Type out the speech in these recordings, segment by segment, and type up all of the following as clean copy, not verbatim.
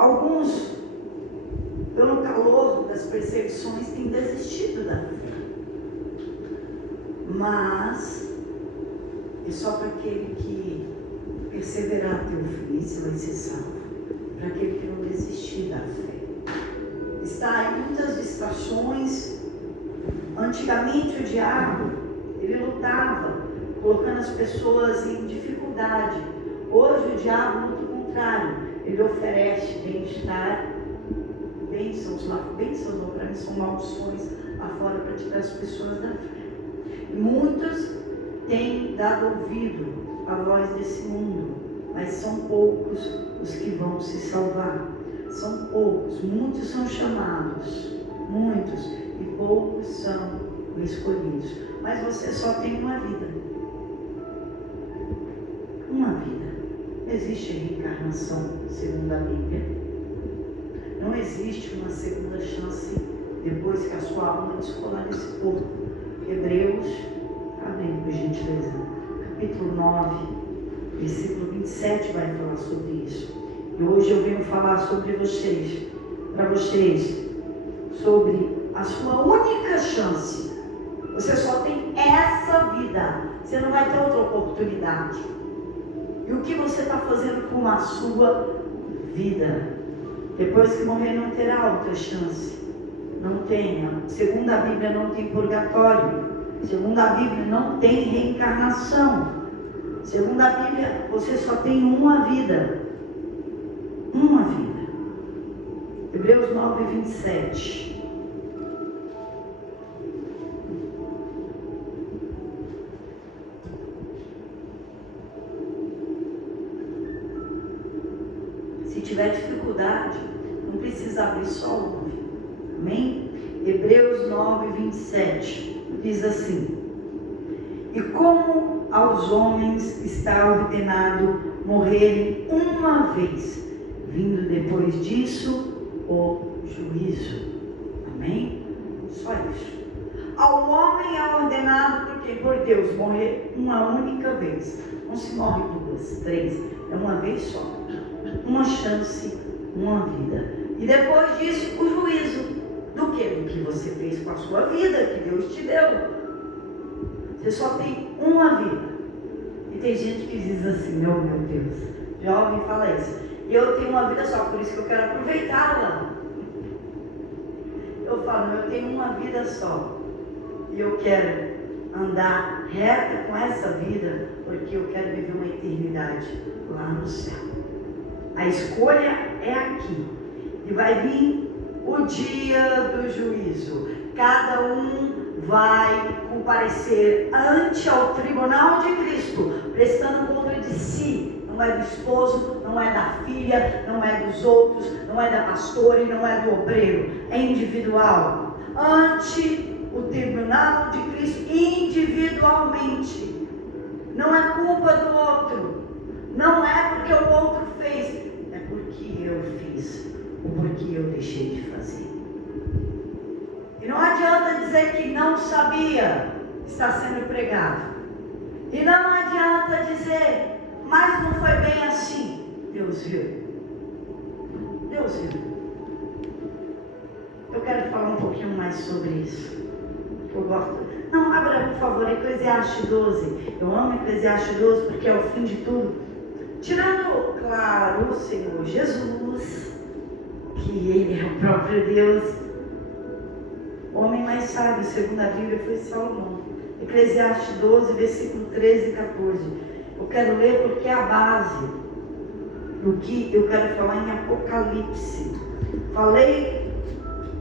Alguns, pelo calor das perseguições, têm desistido da fé. Mas é só para aquele que perseverar até o fim, esse vai ser salvo. Para aquele que não desistir da fé. Está em muitas distrações. Antigamente o diabo, ele lutava, colocando as pessoas em dificuldade. Hoje o diabo luta o contrário. Ele oferece bem-estar, bênçãos lá, bênçãos não, para mim são maldições lá fora para tirar as pessoas da fé. E muitos têm dado ouvido à voz desse mundo, mas são poucos os que vão se salvar. São poucos, muitos são chamados, muitos, e poucos são escolhidos. Mas você só tem uma vida. Uma vida. Não existe reencarnação, segundo a Bíblia. Não existe uma segunda chance depois que a sua alma descolar desse corpo. Hebreus, abrindo por gentileza, capítulo 9, versículo 27 vai falar sobre isso. E hoje eu venho falar sobre vocês, para vocês, sobre a sua única chance. Você só tem essa vida, você não vai ter outra oportunidade. E o que você está fazendo com a sua vida? Depois que morrer não terá outra chance. Não tenha. Segundo a Bíblia não tem purgatório. Segundo a Bíblia não tem reencarnação. Segundo a Bíblia você só tem uma vida. Uma vida. Hebreus 9, 27. Se tiver dificuldade, não precisa abrir, só ouve. Amém? Hebreus 9, 27 diz assim: e como aos homens está ordenado morrerem uma vez, vindo depois disso o juízo. Amém? Só isso. Ao homem é ordenado por Deus morrer uma única vez. Não se morre duas, três, é uma vez só. Uma chance, uma vida. E depois disso o juízo. Do que? Do que você fez com a sua vida, que Deus te deu. Você só tem uma vida. E tem gente que diz assim: meu Deus, jovem fala isso, eu tenho uma vida só, por isso que eu quero aproveitá-la. Eu falo: eu tenho uma vida só, e eu quero andar reta com essa vida, porque eu quero viver uma eternidade lá no céu. A escolha é aqui, e vai vir o dia do juízo. Cada um vai comparecer ante ao tribunal de Cristo, prestando conta de si. Não é do esposo, não é da filha, não é dos outros, não é da pastora e não é do obreiro. É individual. Ante o tribunal de Cristo, individualmente. Não é culpa do outro. Não é porque o outro fez, é porque eu fiz, ou porque eu deixei de fazer. E não adianta dizer que não sabia, está sendo pregado. E não adianta dizer, mas não foi bem assim. Deus viu. Deus viu. Eu quero falar um pouquinho mais sobre isso. Eu gosto. Não, abra por favor, Eclesiastes 12. Eu amo Eclesiastes 12 porque é o fim de tudo. Tirando, claro, o Senhor Jesus, que Ele é o próprio Deus. O homem mais sábio, segundo a Bíblia, foi Salomão. Eclesiastes 12, versículo 13 e 14. Eu quero ler porque é a base do que eu quero falar em Apocalipse. Falei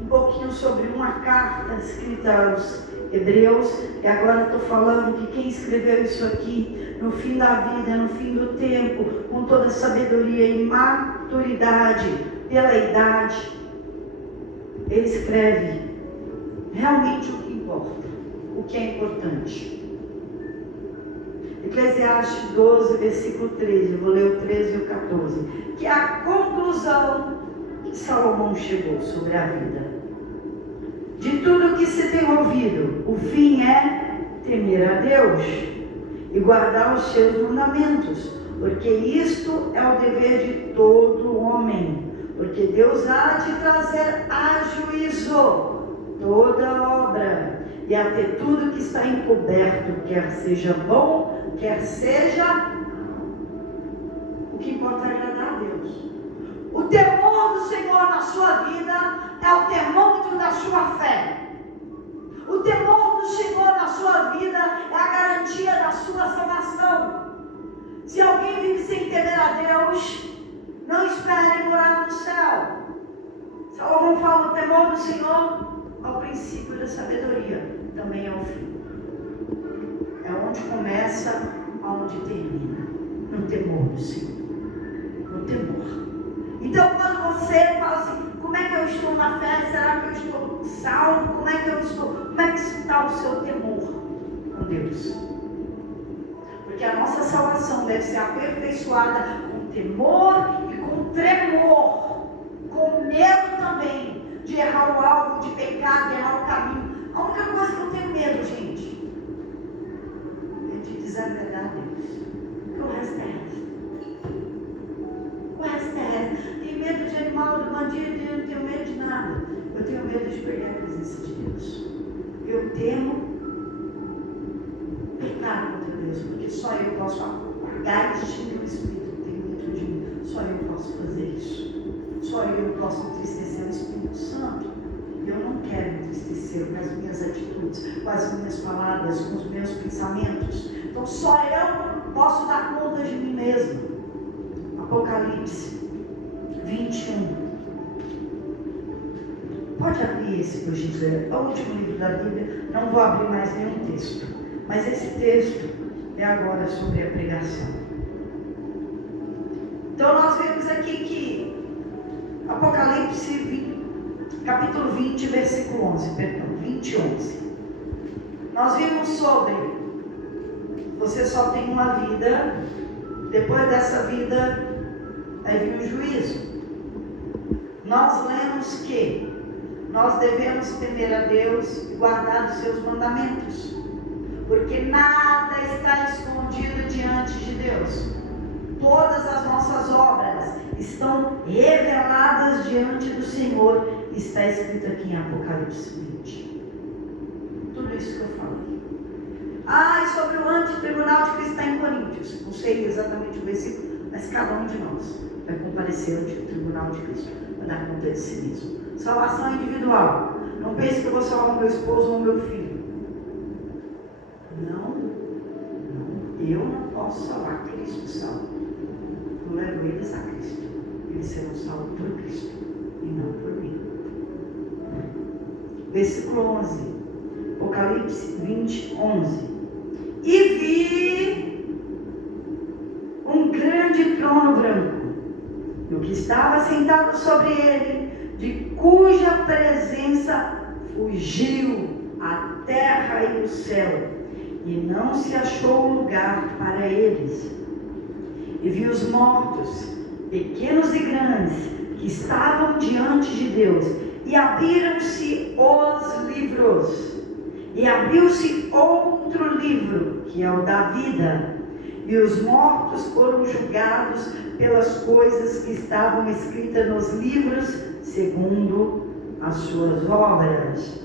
um pouquinho sobre uma carta escrita aos Hebreus, e agora estou falando que quem escreveu isso aqui, no fim da vida, no fim do tempo, com toda sabedoria e maturidade, pela idade, ele escreve realmente o que importa, o que é importante. Eclesiastes 12, versículo 13, eu vou ler o 13 e o 14, que é a conclusão que Salomão chegou sobre a vida. De tudo que se tem ouvido, o fim é temer a Deus e guardar os seus mandamentos, porque isto é o dever de todo homem, porque Deus há de trazer a juízo toda obra e até tudo que está encoberto, quer seja bom, quer seja. O que importa é agradar a Deus. O temor do Senhor na sua vida é o termômetro da sua fé. O temor do Senhor na sua vida é a garantia da sua salvação. Se alguém vive sem temer a Deus, não espere morar no céu. Salomão fala: o temor do Senhor é o princípio da sabedoria, também é o fim. É onde começa, aonde termina. No temor do Senhor. No temor. Então, quando você fala assim: como é que eu estou na fé? Será que eu estou salvo? Como é que eu estou? Como é que está o seu temor com Deus? Porque a nossa salvação deve ser aperfeiçoada com temor e com tremor, com medo também de errar o alvo, de pecar, de errar o caminho. A única coisa que eu tenho medo, gente, é de desagradar a Deus. Porque o resto é resto. O resto é resto. Tenho medo de animal, de bandido, eu não tenho medo de nada. Eu tenho medo de perder a presença de Deus. Eu temo pecar contra Deus, porque só eu posso apagar e extinguir o Espírito que tem dentro de mim. Só eu posso fazer isso. Só eu posso entristecer o Espírito Santo. Eu não quero entristecer com as minhas atitudes, com as minhas palavras, com os meus pensamentos. Então só eu posso dar conta de mim mesmo. Apocalipse 21. Pode abrir esse, por gentileza. É o último livro da Bíblia. Não vou abrir mais nenhum texto. Mas esse texto é agora sobre a pregação. Então nós vemos aqui que Apocalipse 20, capítulo 20, versículo 11, perdão, 20 e 11. Nós vimos sobre você só tem uma vida, depois dessa vida aí vem o juízo. Nós lemos que nós devemos temer a Deus e guardar os seus mandamentos, porque nada está escondido diante de Deus. Todas as nossas obras estão reveladas diante do Senhor. Está escrito aqui em Apocalipse 20. Tudo isso que eu falei. E sobre o antitribunal de Cristo está em Coríntios. Não sei exatamente o versículo, mas cada um de nós vai comparecer ante o tribunal de Cristo para dar conta de si mesmo. Salvação individual. Não pense que eu vou salvar o meu esposo ou o meu filho. Não. Eu não posso salvar. Cristo salva. Eu levo eles a Cristo. Eles serão salvos por Cristo e não por mim. Versículo 11. Apocalipse 20, 11. E vi um grande trono branco, e o que estava sentado sobre ele, de cuja presença fugiu a terra e o céu, e não se achou lugar para eles. E vi os mortos, pequenos e grandes, que estavam diante de Deus, e abriram-se os livros, e abriu-se outro livro, que é o da vida, e os mortos foram julgados pelas coisas que estavam escritas nos livros, segundo as suas obras.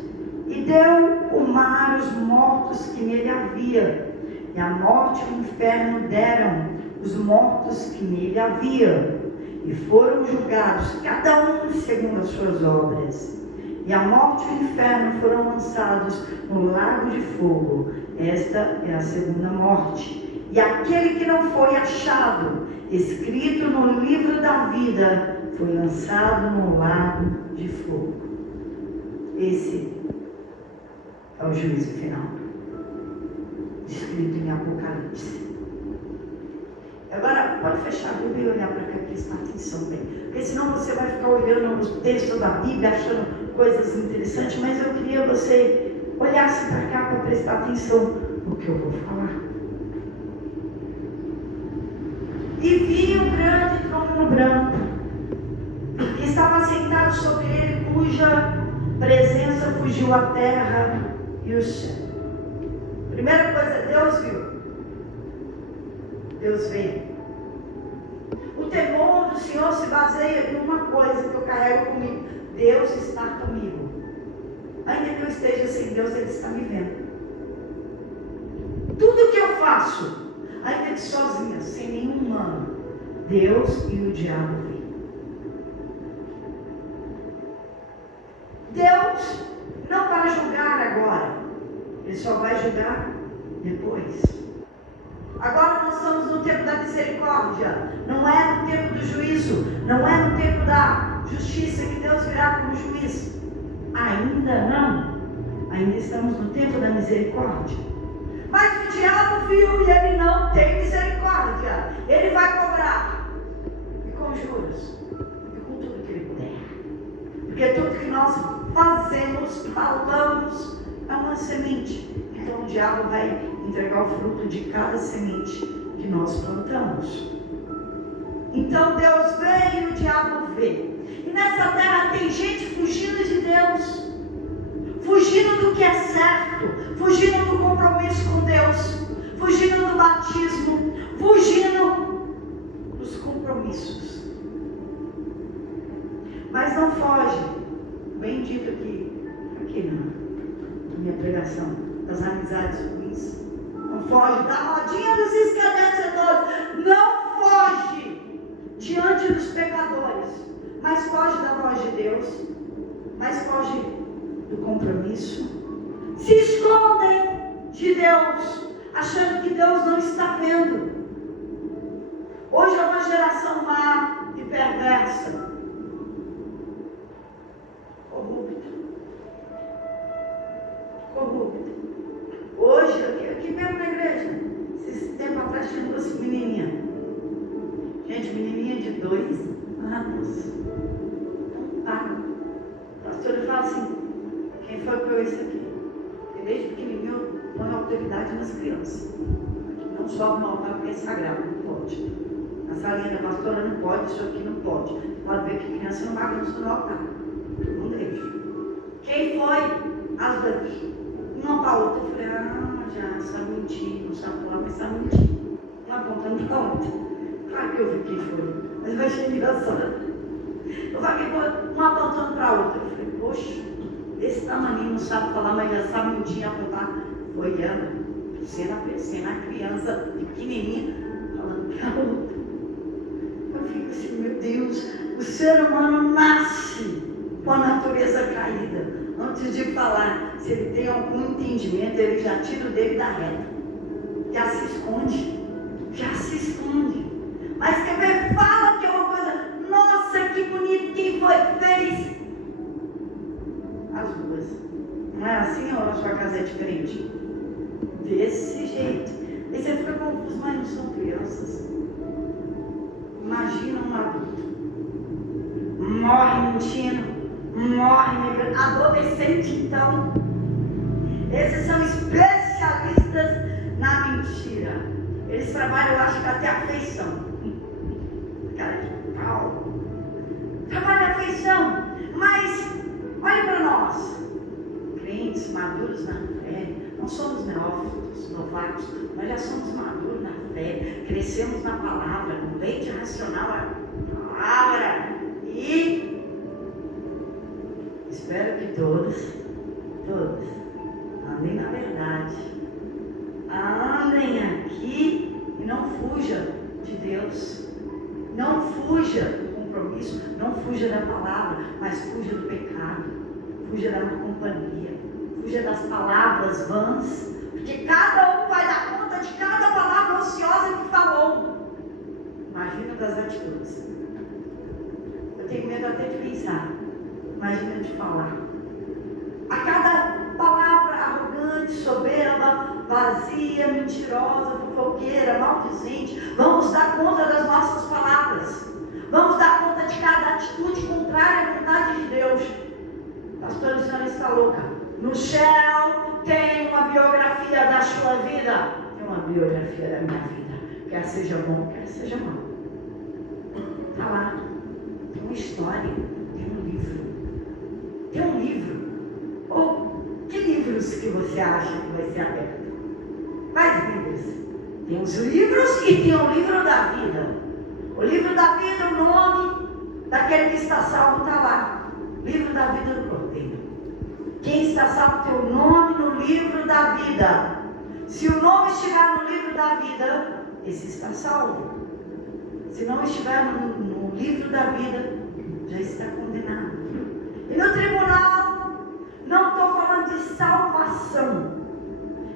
E deu o mar os mortos que nele havia, e a morte e o inferno deram os mortos que nele havia, e foram julgados cada um segundo as suas obras. E a morte e o inferno foram lançados no lago de fogo. Esta é a segunda morte. E aquele que não foi achado escrito no livro da vida foi lançado no lago de fogo. Esse é o juízo final, descrito em Apocalipse. Agora, pode fechar a Bíblia e olhar para cá e prestar atenção bem. Porque senão você vai ficar olhando os textos da Bíblia, achando coisas interessantes, mas eu queria que você olhasse para cá para prestar atenção no que eu vou falar. E vi um grande trono branco, que estava sentado sobre ele, cuja presença fugiu a terra e o céu. Primeira coisa, Deus viu. Deus veio. O O temor do Senhor se baseia em uma coisa que eu carrego comigo: Deus está comigo. Ainda que eu esteja sem Deus, Ele está me vendo. Tudo que eu faço, ainda que sozinha, sem nenhum humano, Deus e o diabo vêm. Deus não vai julgar agora, Ele só vai julgar depois. Agora nós estamos no tempo da misericórdia, não é no tempo do juízo, não é no tempo da justiça que Deus virá como juiz. Ainda não, ainda estamos no tempo da misericórdia. Mas o diabo viu e ele não tem misericórdia. Ele vai cobrar, e com juros, e com tudo que ele puder. Porque tudo que nós fazemos, falamos, é uma semente. Então o diabo vai entregar o fruto de cada semente que nós plantamos. Então Deus vê e o diabo vê. E nessa terra tem gente fugindo de Deus, fugindo do que é certo, fugindo do compromisso com Deus, fugindo do batismo, fugindo dos compromissos. Mas não foge, bem dito aqui na minha pregação, das amizades ruins. Não foge da rodinha dos escarnecedores. Não foge diante dos pecadores, mas foge da voz de Deus, mas foge do compromisso. Se escondem de Deus, achando que Deus não está vendo. Hoje é uma geração má e perversa, corrupta. Hoje, aqui mesmo na igreja, esse tempo atrás tinha duas menininhas. Gente, menininha de 2 anos. A pastora fala assim: quem foi que eu isso aqui? Porque desde pequenininho eu ponho autoridade nas crianças. Não sobe no altar porque é sagrado, não pode. Na salinha da pastora não pode, isso aqui não pode. Pode ver que criança não bagunça no altar. Não deixa. Quem foi? As duas. Uma para a outra, eu falei: já sabe mentir, não sabe falar, mas sabe mentir. Uma apontando para a outra. Claro que eu vi quem foi, mas eu achei engraçado. Eu falei: uma apontando para a outra. Eu falei: poxa, esse tamaninho não sabe falar, mas já sabe mentir e apontar. Foi ela, sendo a criança pequenininha, falando para a outra. Eu fico assim: meu Deus, o ser humano nasce com a natureza caída. Antes de falar, se ele tem algum entendimento, ele já tira o dele da reta. Já se esconde. Mas quer ver? Fala que é uma coisa. Nossa, que bonito, quem foi que fez? As duas. Não é assim ou a sua casa é diferente? Desse jeito. Aí você fica confuso, mas não são crianças. Imagina um adulto. Morre mentindo. Morre, adolescente então, esses são especialistas na mentira. Eles trabalham, eu acho que até a afeição. Cara de pau. Trabalha a afeição. Mas olha para nós, crentes maduros na fé. Não somos neófitos, novatos, nós já somos maduros na fé. Crescemos na palavra, no leite racional a palavra. E espero que todos andem na verdade, andem aqui e não fuja de Deus, não fuja do compromisso, não fuja da palavra, mas fuja do pecado, fuja da má companhia, fuja das palavras vãs, porque cada um vai dar conta de cada palavra ociosa que falou. Imagina das atitudes. Eu tenho medo até de pensar. Imagina de falar. A cada palavra arrogante, soberba, vazia, mentirosa, fofoqueira, maldizente, vamos dar conta das nossas palavras. Vamos dar conta de cada atitude contrária à vontade de Deus. Pastor, a senhora está louca. No céu tem uma biografia da sua vida. Tem uma biografia da minha vida. Quer seja bom, quer seja mal. Está lá. Tem uma história. Tem um livro. Tem um livro. Que livros que você acha que vai ser aberto? Quais livros? Tem os livros e tem o livro da vida. O livro da vida, o nome daquele que está salvo está lá. Livro da vida do Cordeiro. Quem está salvo tem o nome no livro da vida. Se o nome estiver no livro da vida, esse está salvo. Se não estiver no livro da vida, já está condenado. E no tribunal, não estou falando de salvação.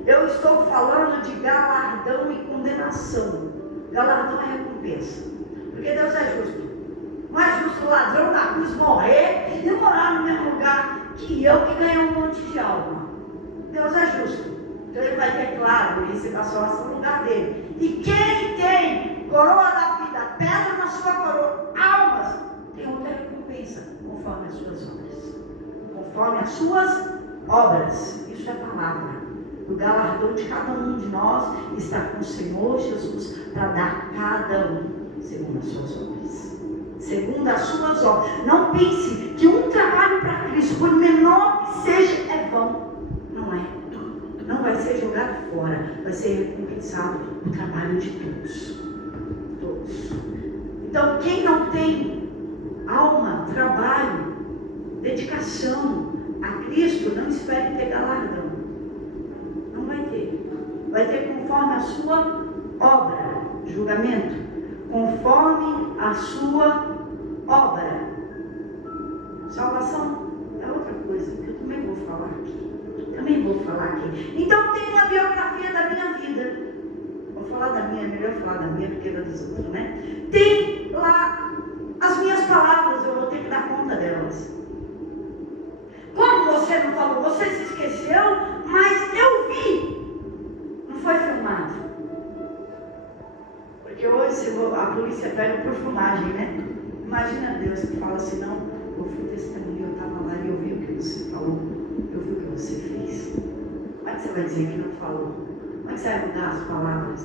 Eu estou falando de galardão e condenação. Galardão é recompensa. Porque Deus é justo. Não é justo o ladrão da cruz morrer e morar no mesmo lugar que eu, que ganhei um monte de alma. Deus é justo. Então ele vai ter, claro, receber a salvação no lugar dele. E quem tem coroa da vida, pedra na sua coroa, almas, tem outra recompensa, conforme as suas obras. Conforme as suas obras. Isso é palavra. O galardão de cada um de nós está com o Senhor Jesus para dar a cada um segundo as suas obras. Segundo as suas obras. Não pense que um trabalho para Cristo, por menor que seja, é vão. Não é. Não vai ser jogado fora. Vai ser recompensado o trabalho de todos. Todos. Então, quem não tem alma, trabalho, dedicação a Cristo, não espere ter galardão. Não vai ter. Vai ter conforme a sua obra. Julgamento. Conforme a sua obra. Salvação é outra coisa que eu também vou falar aqui. Então tem uma biografia da minha vida. Vou falar da minha, é melhor falar da minha porque da dos outros, né? Tem lá as minhas palavras, eu vou ter que dar conta delas. Como você não falou, você se esqueceu, mas eu vi. Não foi filmado. Porque hoje a polícia pega por filmagem, né? Imagina Deus que fala assim, não, eu fui testemunha, eu estava lá e eu vi o que você falou, eu vi o que você fez. Como é que você vai dizer que não falou? Como é que você vai mudar as palavras?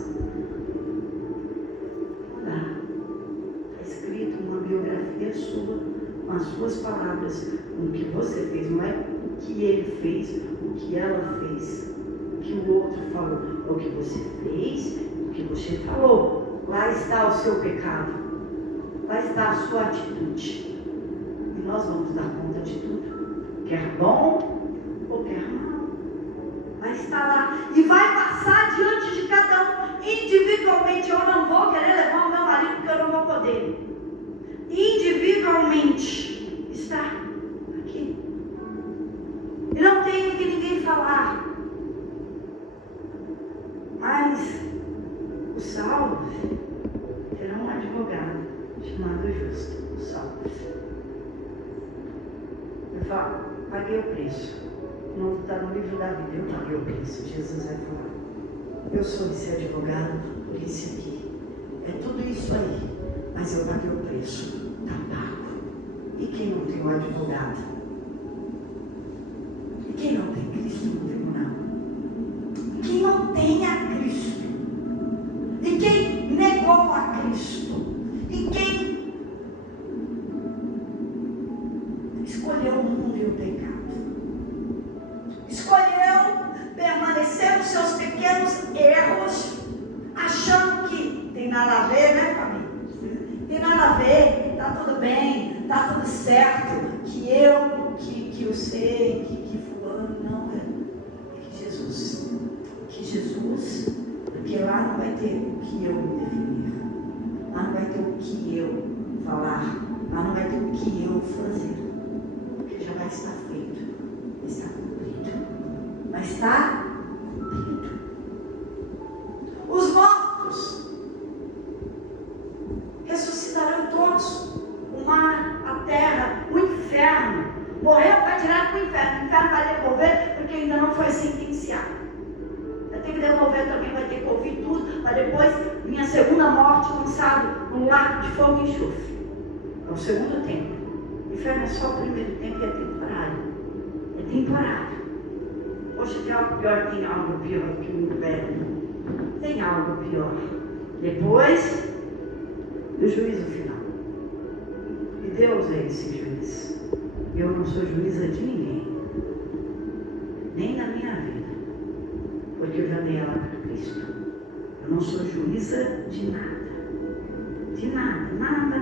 Mudar. Está escrito uma biografia sua, com as suas palavras, com o que você fez, não é o que ele fez, o que ela fez, o que o outro falou, é o que você fez, o que você falou. Lá está o seu pecado. Lá está a sua atitude. E nós vamos dar conta de tudo. Quer bom ou quer mal. Vai estar lá. E vai passar diante de cada um. Individualmente. Eu não vou querer levar o meu marido porque eu não vou poder. Individualmente. Está aqui. E não tenho que ninguém falar. Mas os salvos terão um advogado chamado justo, os salvos. Eu falo, paguei o preço. Não está no livro da vida, eu paguei o preço. Jesus vai falar, eu sou esse advogado por esse aqui. É tudo isso aí, mas eu paguei o preço. Está pago. E quem não tem um advogado? E quem não tem Cristo no tribunal? Quem não tem a Cristo? E quem negou a Cristo? E quem escolheu o mundo e o pecado? Escolheu permanecer nos seus pequenos erros, achando que tem nada a ver, né, família? Tem nada a ver, está tudo bem, está tudo certo, que eu sei, que fulano, não, é que Jesus, porque lá não vai ter o que eu me definir, lá não vai ter o que eu falar, lá não vai ter o que eu fazer, porque já vai estar feito, está cumprido, mas está cumprido. Os mortos ressuscitarão todos, o mar, a terra, o inferno. Morreu, vai direto para o inferno. O inferno vai devolver porque ainda não foi sentenciado. Vai ter que devolver também, vai ter que ouvir tudo, para depois vir a segunda morte lançado no lago de fogo e enxofre. É o segundo tempo. O inferno é só o primeiro tempo e é temporário. É temporário. Poxa, tem algo pior que o inferno. Tem algo pior. Depois do juízo final. E Deus é esse juiz. Eu não sou juíza de ninguém, nem da minha vida, porque eu já dei ela para Cristo. Eu não sou juíza de nada, nada.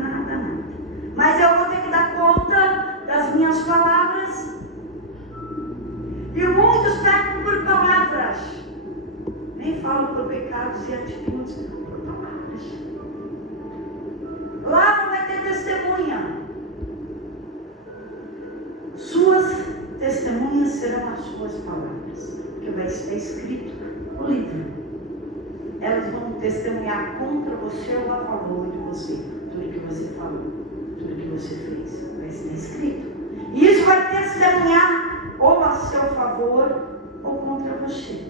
Mas eu vou ter que dar conta das minhas palavras. E muitos pecam por palavras. Nem falo por pecados e atitudes, por palavras. Lá não vai ter testemunha. Suas testemunhas serão as suas palavras, porque vai estar escrito no livro. Elas vão testemunhar contra você ou a favor de você. Tudo que você falou, tudo que você fez, vai estar escrito. E isso vai testemunhar ou a seu favor ou contra você.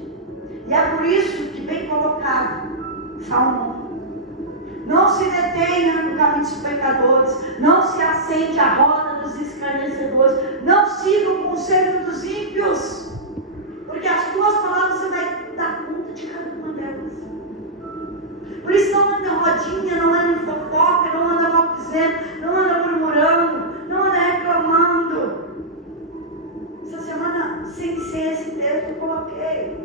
E é por isso que bem colocado, Salmo: não se detenha no caminho dos pecadores, não se assente à roda dos escarnecedores, não siga o conselho dos ímpios, porque as tuas palavras você vai dar conta de cada uma delas. Por isso não anda em rodinha, não anda em fofoca, não anda maldizendo, não anda murmurando, não anda reclamando. Essa semana, sem ser esse texto, eu coloquei: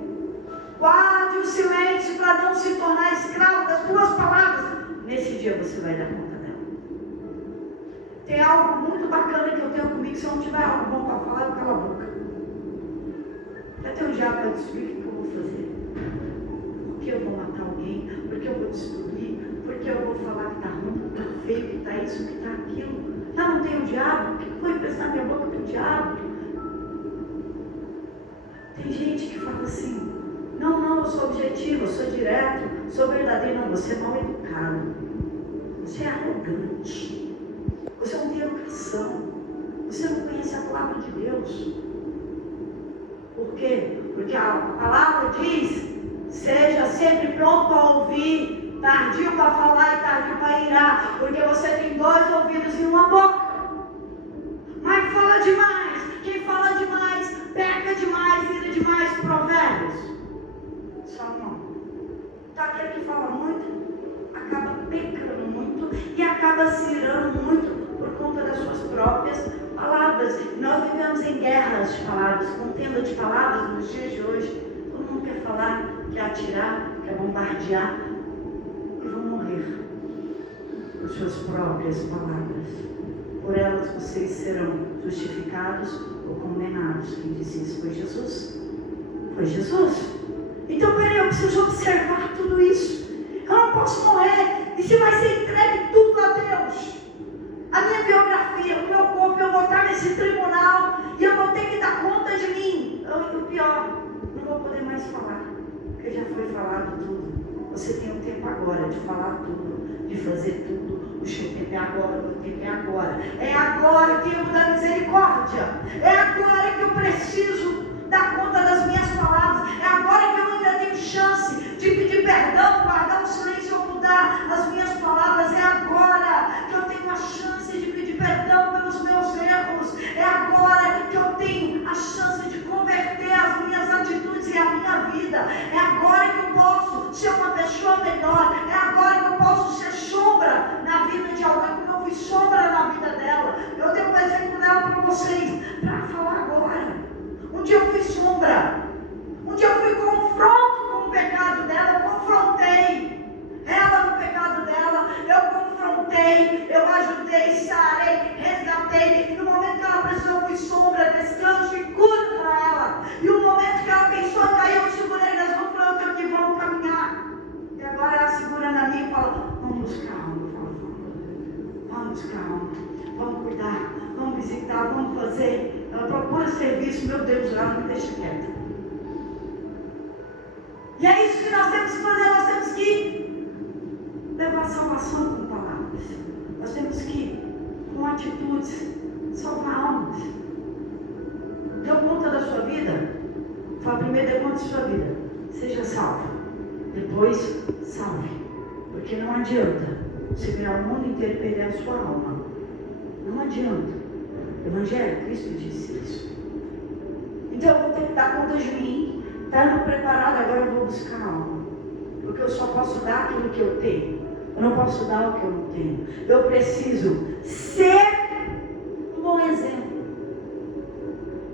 guarde o silêncio para não se tornar escravo das tuas palavras. Nesse dia você vai dar conta dela. Tem algo muito bacana que eu tenho comigo. Se eu não tiver algo bom para falar, eu calo a boca. Já tem um diabo para destruir, o que eu vou fazer? Porque eu vou matar alguém? Porque eu vou destruir? Porque eu vou falar que está ruim, que está feio, que está isso, que está aquilo? Não tem o diabo? Por que eu vou emprestar minha boca para o diabo? Tem gente que fala assim: não, eu sou objetivo, eu sou direto, sou verdadeiro. Não, você é mal educado, você é arrogante, você não tem educação, você não conhece a palavra de Deus. Por quê? Porque a palavra diz: seja sempre pronto para ouvir, tardio para falar e tardio para irar, porque você tem 2 ouvidos e uma boca. Mas fala demais. Quem fala demais, peca demais, ira demais. Provérbios. Salomão. Então aquele que fala muito, acaba pecando muito e acaba se irando muito por conta das suas próprias palavras. Nós vivemos em guerras de palavras, contenda de palavras nos dias de hoje. Todo mundo quer falar, quer atirar, quer bombardear, e vão morrer por suas próprias palavras. Por elas vocês serão justificados ou condenados. Quem disse isso foi Jesus. Foi Jesus. Então, peraí, eu preciso observar tudo isso. Eu não posso morrer. E se vai ser entregue tudo a Deus? A minha biografia, o meu corpo, eu vou estar nesse tribunal e eu vou ter que dar conta de mim. E o pior, não vou poder mais falar, porque já foi falado tudo. Você tem um tempo agora de falar tudo, de fazer tudo. O seu tempo é agora, o meu tempo é agora. É agora o tempo da misericórdia. É agora que eu preciso dar conta das minhas palavras. É agora que eu ainda tenho chance de pedir perdão, guardar o silêncio ou mudar as minhas palavras. É agora que eu tenho a chance de pedir perdão pelos meus erros. É agora que eu tenho a chance de converter as minhas atitudes e a minha vida. É agora que eu posso ser uma pessoa melhor. É agora que eu posso ser sombra na vida de alguém, como eu fui sombra na vida dela. Eu tenho um exemplo dela para vocês, para falar agora. Um dia eu fui sombra. Um dia eu fui confronto com o pecado dela. Eu confrontei ela no pecado dela. Eu confrontei, eu ajudei, sarei, resgatei. E no momento que ela precisou, eu fui sombra, descanso e cura para ela. E o momento que ela pensou em cair, eu segurei nas mãos e falei: eu estou aqui, vamos caminhar. E agora ela segura na minha e fala: vamos buscar alma. Vamos buscar alma. Vamos cuidar, vamos visitar, vamos fazer. Ela procura serviço, meu Deus, ela não me deixa quieta. E é isso que nós temos que fazer. Nós temos que levar a salvação com palavras. Nós temos que, com atitudes, salvar almas. Deu conta da sua vida? Fala primeiro, dê conta da sua vida. Seja salvo. Depois, salve. Porque não adianta você ganhar o mundo inteiro e perder a sua alma. Não adianta. Evangelho, Cristo disse isso. Então eu vou ter que dar conta de mim. Estando preparado, agora eu vou buscar a alma. Porque eu só posso dar aquilo que eu tenho. Eu não posso dar o que eu não tenho. Eu preciso ser um bom exemplo.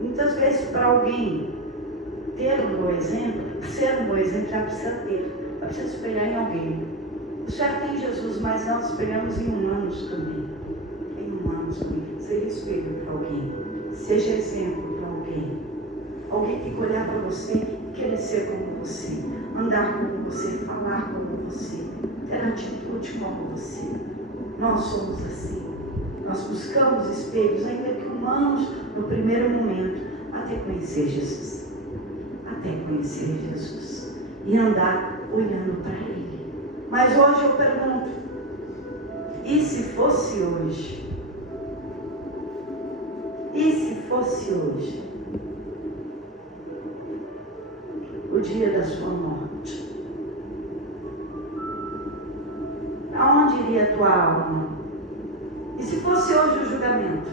Muitas vezes, para alguém ter um bom exemplo, ser um bom exemplo, já precisa ter. Já precisa espelhar em alguém. O certo é em Jesus, mas nós esperamos em humanos também. Em humanos também. Seja espelho para alguém. Seja exemplo para alguém. Alguém tem que olhar para você e querer ser como você. Andar como você, falar como você. Ter atitude como você. Nós somos assim. Nós buscamos espelhos, ainda que humanos, no primeiro momento, até conhecer Jesus. Até conhecer Jesus. E andar olhando para Ele. Mas hoje eu pergunto, e se fosse hoje? E se fosse hoje? O dia da sua morte. Aonde iria a tua alma? E se fosse hoje o julgamento?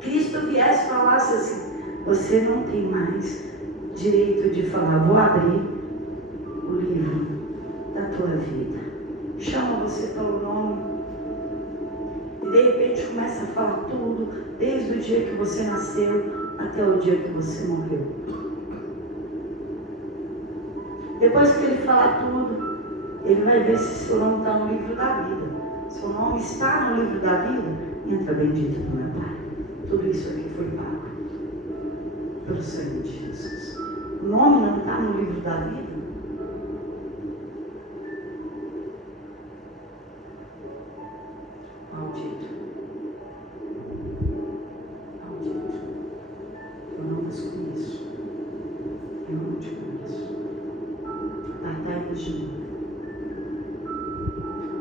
Cristo viesse e falasse assim, você não tem mais direito de falar, vou abrir o livro da tua vida. Chama você pelo nome. E de repente começa a falar tudo, desde o dia que você nasceu até o dia que você morreu. Depois que ele falar tudo, ele vai ver se seu nome está no livro da vida. Seu nome está no livro da vida, entra bendito do meu Pai. Tudo isso aqui foi pago pelo sangue de Jesus. O nome não está no livro da vida? Maldito. Maldito. Eu não vos conheço. Eu não te conheço. Apartai-vos de mim.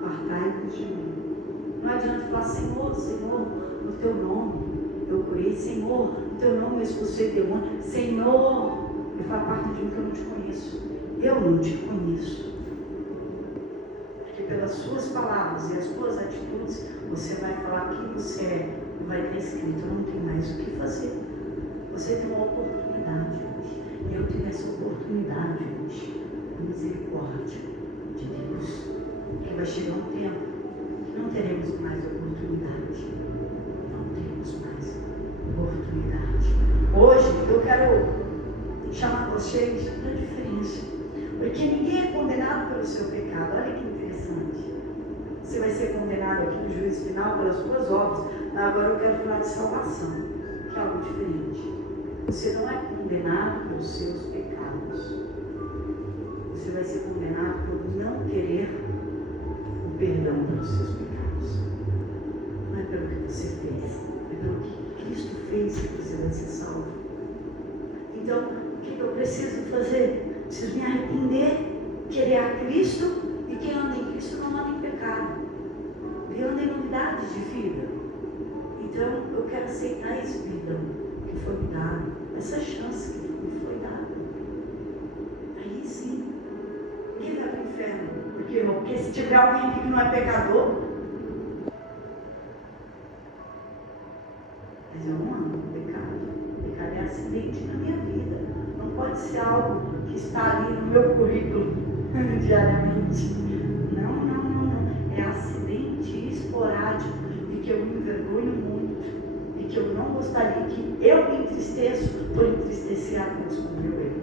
Apartai-vos de mim. Não adianta falar, Senhor, Senhor, no teu nome eu curei, Senhor, no teu nome eu expulsei demônio. Senhor, eu faço parte de um que eu não te conheço. Eu não te conheço. Porque pelas suas palavras e as suas atitudes, você vai falar quem você é e vai ter escrito, não tem mais o que fazer. Você tem uma oportunidade hoje. Eu tenho essa oportunidade hoje. A misericórdia de Deus. Que vai chegar um tempo que não teremos mais oportunidade. Não teremos mais oportunidade. Hoje eu quero chamar vocês para a diferença. Porque ninguém é condenado pelo seu pecado. Olha que interessante. Você vai ser condenado aqui no juízo final pelas suas obras. Agora eu quero falar de salvação, que é algo diferente. Você não é condenado pelos seus pecados. Você vai ser condenado por não querer o perdão pelos seus pecados. Não é pelo que você fez, é pelo que Cristo fez que você vai ser salvo. Então, o que eu preciso fazer? Preciso me arrepender, querer a Cristo, e quem anda em Cristo não anda em pecado. E anda em novidades de vida. Então, eu quero aceitar esse perdão que foi me dado, essa chance que me foi dada. Aí sim, ninguém vai para o inferno. Porque se tiver alguém aqui que não é pecador, mas eu não amo o pecado. O pecado é acidente na minha vida. Não pode ser algo que está ali no meu currículo diariamente. Não. É acidente esporádico e que eu me envergonho muito. E que eu não gostaria que eu me entristeço por entristecer a Deus com o meu erro.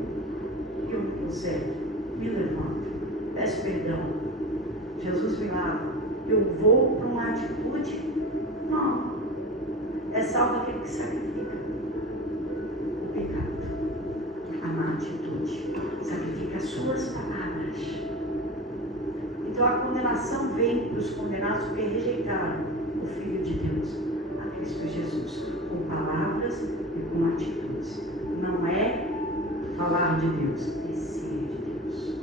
Eu me conserto, me levanto, peço perdão. Jesus me lava. Eu vou para uma atitude? Não. É salvo aquele que sacrifica o pecado. A má atitude. Sacrifica as suas palavras. Então a condenação vem para os condenados porque rejeitaram o Filho de Deus, a Cristo Jesus, com palavras e com atitudes. Não é falar de Deus, é ser de Deus.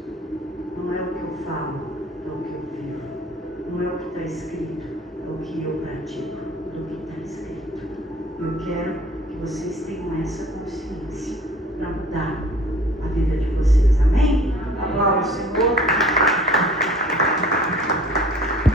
Não é o que eu falo, é o que eu vivo. Não é o que está escrito, é o que eu pratico do que está escrito. Eu quero que vocês tenham